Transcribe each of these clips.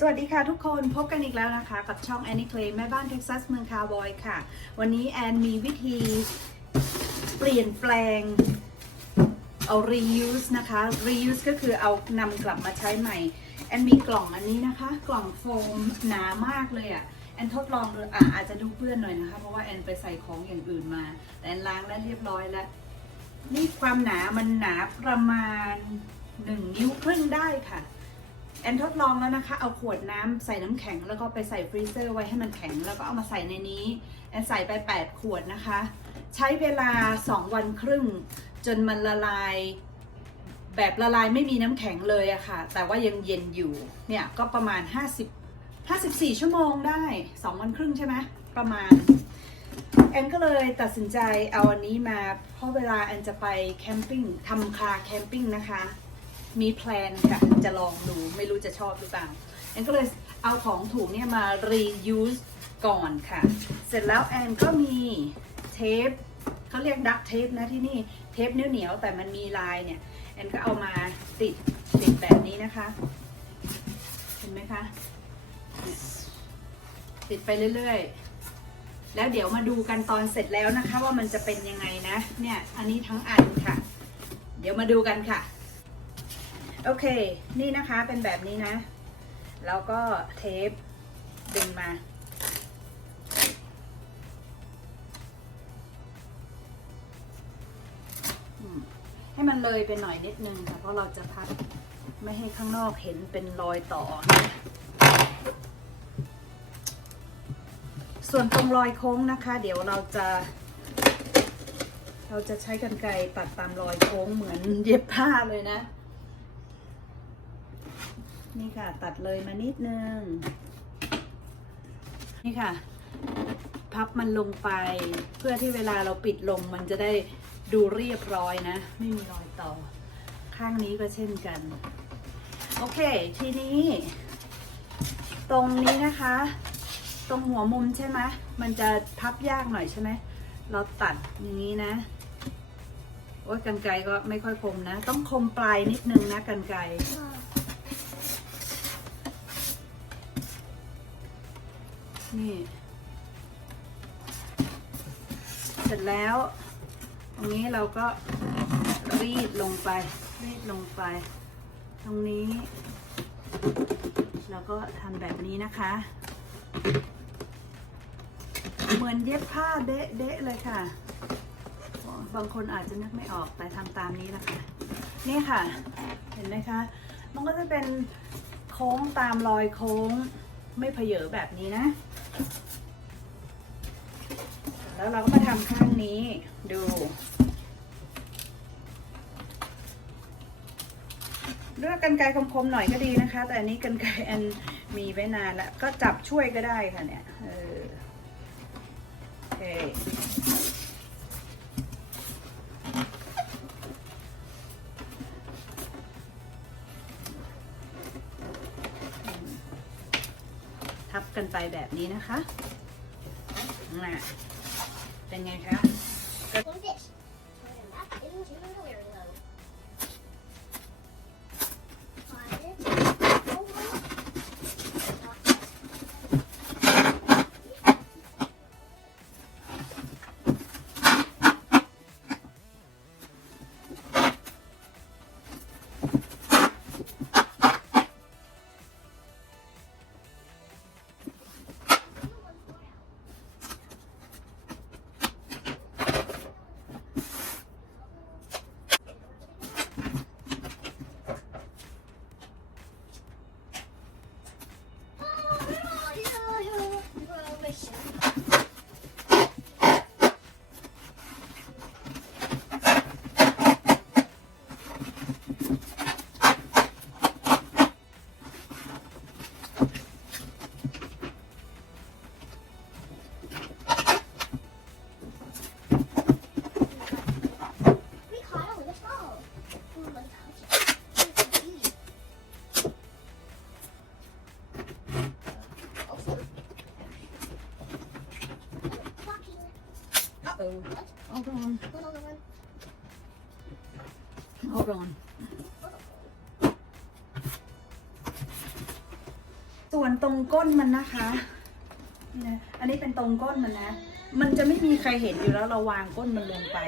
สวัสดีค่ะทุกคนพบกันอีกแล้วนะคะ กับช่อง Annie Clay แม่บ้านเท็กซัสเมืองคาวบอยค่ะ วันนี้แอนมีวิธีเปลี่ยนแปลงเอา reuse นะคะ reuse ก็คือเอานำกลับมาใช้ใหม่ แอนมีกล่องอันนี้นะคะ กล่องโฟมหนามากเลยอะ่ะแอนทดลองอะอาจจะดูเปื้อนหน่อยนะคะ เพราะว่าแอนไปใส่ของอย่างอื่นมา แต่แอนล้างแล้วเรียบร้อยแล้ว นี่ความหนามันหนาประมาณ1นิ้วครึ่งได้ค่ะ แอนทดลองแล้วนะคะ เอาขวดน้ำใส่น้ำแข็งแล้วก็ไปใส่ฟรีเซอร์ไว้ให้มันแข็ง แล้วก็เอามาใส่ในนี้ แอนใส่ไป 8 ขวดนะคะ ใช้เวลา 2 วันครึ่ง จนมันละลาย แบบละลายไม่มีน้ำแข็งเลยอะค่ะ แต่ว่ายังเย็นอยู่ เนี่ยก็ประมาณ 50 54 ชั่วโมงได้ 2 วันครึ่งใช่ไหมประมาณ แอนก็เลยตัดสินใจเอาอันนี้มา เพราะเวลาแอนจะไปแคมปิ้งทำคาแคมปิ้งนะคะ มีแพลนค่ะจะลองดูไม่รู้จะชอบหรือเปล่าแอนก็เลยเอาของถูกเนี่ยมา reuse ก่อนค่ะ เสร็จแล้วแอนก็มีเทปเขาเรียกดักเทปนะที่นี่เทปเหนียวๆแต่มันมีลายเนี่ยแอนก็เอามาติดติดแบบนี้นะคะ เห็นไหมคะติดไปเรื่อยๆ แล้วเดี๋ยวมาดูกันตอนเสร็จแล้วนะคะ ว่ามันจะเป็นยังไงนะ เนี่ย อันนี้ทั้งอันค่ะ เดี๋ยวมาดูกันค่ะ โอเค นี่นะคะเป็นแบบนี้นะ แล้วก็เทปดึงมา ให้มันเลยไปหน่อยนิดนึงค่ะ เพราะเราจะพัดไม่ให้ข้างนอกเห็นเป็นรอยต่อ ส่วนตรงรอยโค้งนะคะ เดี๋ยวเราจะ เราจะใช้กรรไกรตัดตามรอยโค้งเหมือนเย็บผ้าเลยนะ นี่ค่ะ ตัดเลยมานิดนึง นี่ค่ะ พับมันลงไป เพื่อที่เวลาเราปิดลงมันจะได้ดูเรียบร้อยนะ ไม่มีรอยต่อ ข้างนี้ก็เช่นกัน โอเค ทีนี้ ตรงนี้นะคะ ตรงหัวมุมใช่ไหมมันจะพับยากหน่อยใช่ไหมเราตัดอย่างนี้นะโอ้ยกันไกก็ไม่ค่อยคมนะ ต้องคมปลายนิดนึงนะกันไก นี่ เสร็จแล้ว ตรงนี้เราก็รีดลงไป รีดลงไป ตรงนี้แล้วก็ทำแบบนี้นะคะ เหมือนเย็บผ้าเดะเดะเลยค่ะ บางคนอาจจะนึกไม่ออกแต่ทำตามนี้นะคะ นี่ค่ะ เห็นไหมคะ มันก็จะเป็นโค้งตามรอยโค้งไม่เพเยอแบบนี้นะ แล้วเราก็มาทำข้างนี้ดูเลือกกันไกลคมๆหน่อยก็ดีนะคะ แต่อันนี้กันไกลแอนมีไว้นานแล้ว ก็จับช่วยก็ได้ค่ะเนี่ยเออโอเค ไปแบบนี้นะคะน่ะเป็นไงคะ Hold on. Hold on, ส่วนตรงก้นมันนะคะนี่นะอันนี้เป็นตรงก้นมันนะ มันจะไม่มีใครเห็นอยู่แล้วเราวางก้นมันลงไป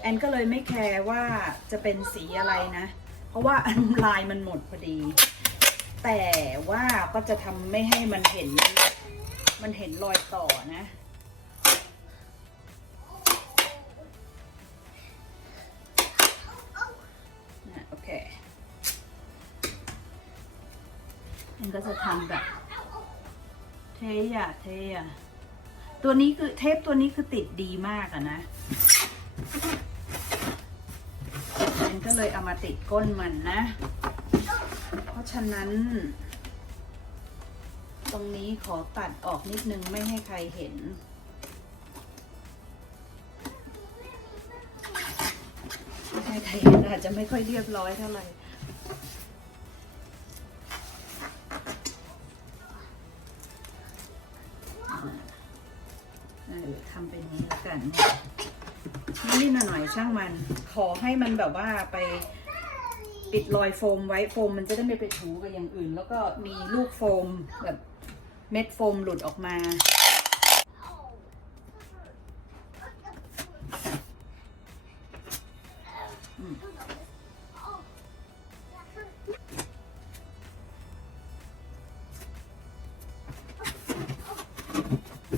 แอนก็เลยไม่แคร์ว่าจะเป็นสีอะไรนะ เพราะว่าอันลายมันหมดพอดี แต่ว่าก็จะทำไม่ให้มันเห็น มันเห็นรอยต่อนะ มันก็จะทำแบบเทอะเทอะตัวนี้คือเทปตัวนี้คือติดดีมากอะนะมันก็เลยเอามาติดก้นมันนะ เพราะฉะนั้น ตรงนี้ขอตัดออกนิดนึงไม่ให้ใครเห็นไม่ให้ใครเห็นอาจจะไม่ค่อยเรียบร้อยเท่าไหร่ันนิดๆหน่อยๆช่างมัน ขอให้มันแบบว่าไปปิดรอยโฟมไว้โฟมมันจะได้ไม่ไปถูกับอย่างอื่น แล้วก็มีลูกโฟมแบบเม็ดโฟมหลุดออกมาโ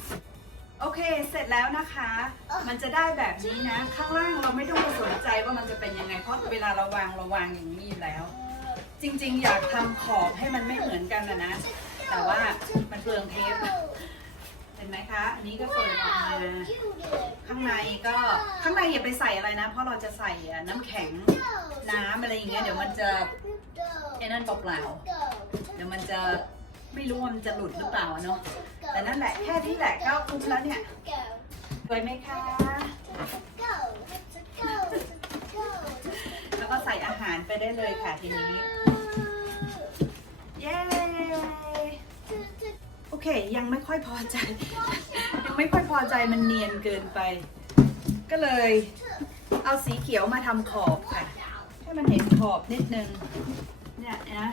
อ เคเสร็จแล้วนะคะ มันจะได้แบบนี้นะ ข้างล่างเราไม่ต้องไปสนใจว่ามันจะเป็นยังไง เพราะเวลาเราวางเราวางอย่างนี้อยู่แล้ว จริง ๆ อยากทำขอบให้มันไม่เหมือนกันนะนะ แต่ว่ามันเปลืองเทปเห็นไหมคะอันนี้ก็เปิดออกมาข้างในก็ข้างในอย่าไปใส่อะไรนะ เพราะเราจะใส่น้ำแข็งน้ำอะไรอย่างเงี้ยเดี๋ยวมันจะไอ้นั่นเปล่าๆเดี๋ยวมันจะ ไม่รู้ว่ามันจะหลุดหรือเปล่าเนาะแต่นั่นแหละแค่นี้แหละก็คุ้มแล้วเนี่ยสวยไหมคะแล้วก็ใส่อาหารไปได้เลยค่ะทีนี้เย้โอเค ยังไม่ค่อยพอใจ ยังไม่ค่อยพอใจมันเนียนเกินไป ก็เลยเอาสีเขียวมาทำขอบค่ะ ให้มันเห็นขอบนิดนึงเนี่ยนะ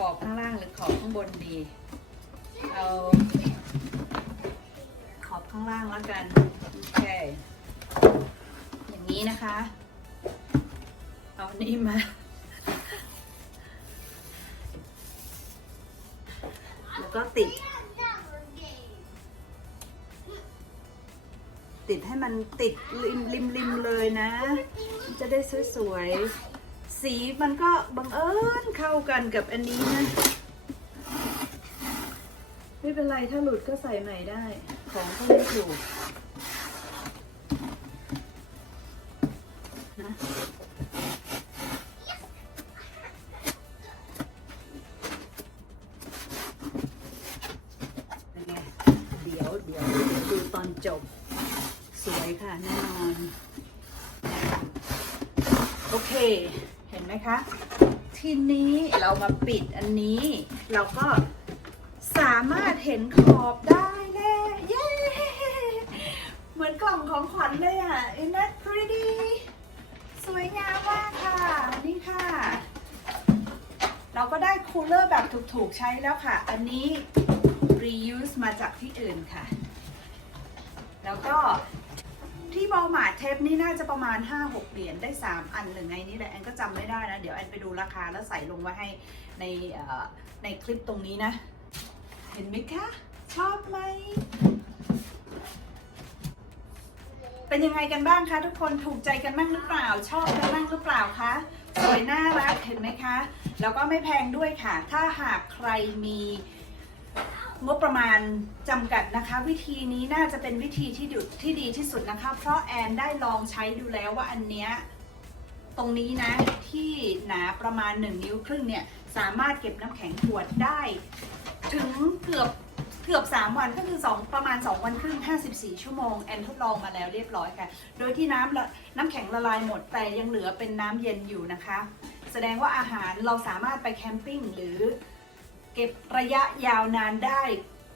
อาขอบข้างล่างหรือขอบข้างบนดี เอาขอบข้างล่างแล้วกัน โอเค อย่างนี้นะคะ เอานี่มา แล้วก็ติด ติดให้มันติดริมริมริมเลยนะ จะได้สวยๆ สีมันก็บังเอิญเข้ากันกับอันนี้นะ ไม่เป็นไรถ้าหลุดก็ใส่ใหม่ได้ ของก็ไม่ถูกนะเป็นไงเดี๋ยวเดี๋ยวดูตอนจบ สวยค่ะแน่นอน โอเค คะ ทีนี้เรามาปิดอันนี้ เราก็สามารถเห็นขอบได้แล้วเย้เหมือนกล่องของขวัญเลยอะ Isn't that pretty สวยงามมากค่ะ นี่ค่ะ เราก็ได้คูลเลอร์แบบถูกๆใช้แล้วค่ะ อันนี้ reuse มาจากที่อื่นค่ะ แล้วก็ ที่บอลมาเทปนี่น่าจะประมาณ 5-6 เหรียญได้ 3 อันหรือไงนี่แหละแอนก็จำไม่ได้นะ เดี๋ยวแอนไปดูราคาแล้วใส่ลงไว้ให้ในในคลิปตรงนี้นะ เห็นไหมคะ ชอบไหม เป็นยังไงกันบ้างคะทุกคนถูกใจกันบ้างหรือเปล่า ชอบกันบ้างหรือเปล่าคะสวยน่ารักเห็นไหมคะ แล้วก็ไม่แพงด้วยค่ะ ถ้าหากใครมี งบประมาณจำกัดนะคะ วิธีนี้น่าจะเป็นวิธีที่ดที่ดีที่สุดนะคะ เพราะแอนได้ลองใช้ดูแล้วว่าอันเนี้ยตรงนี้นะที่หนาประมาณ 1 นิ้วครึ่งเนี่ยสามารถเก็บน้ำแข็งขวดได้ ถึงเกือบเกือบ 3 วันก็คือ 2 ประมาณ 2 วันครึ่ง 54 ชั่วโมง แอนทดลองมาแล้วเรียบร้อยค่ะ โดยที่น้ำน้ำแข็งละลายหมดแต่ยังเหลือเป็นน้ำเย็นอยู่นะคะ แสดงว่าอาหารเราสามารถไปแคมปิ้งหรือ เก็บระยะยาวนานได้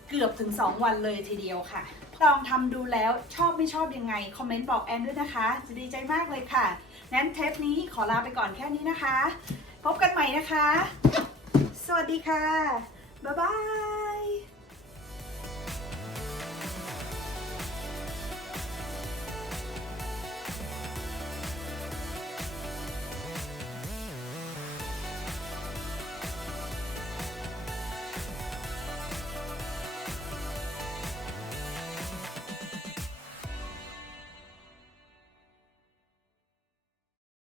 เกือบถึง 2 วันเลยทีเดียวค่ะ ลองทำดูแล้วชอบไม่ชอบยังไง คอมเมนต์บอกแอนด้วยนะคะ จะดีใจมากเลยค่ะงั้นเทปนี้ขอลาไปก่อนแค่นี้นะคะ พบกันใหม่นะคะ สวัสดีค่ะ บ๊ายบาย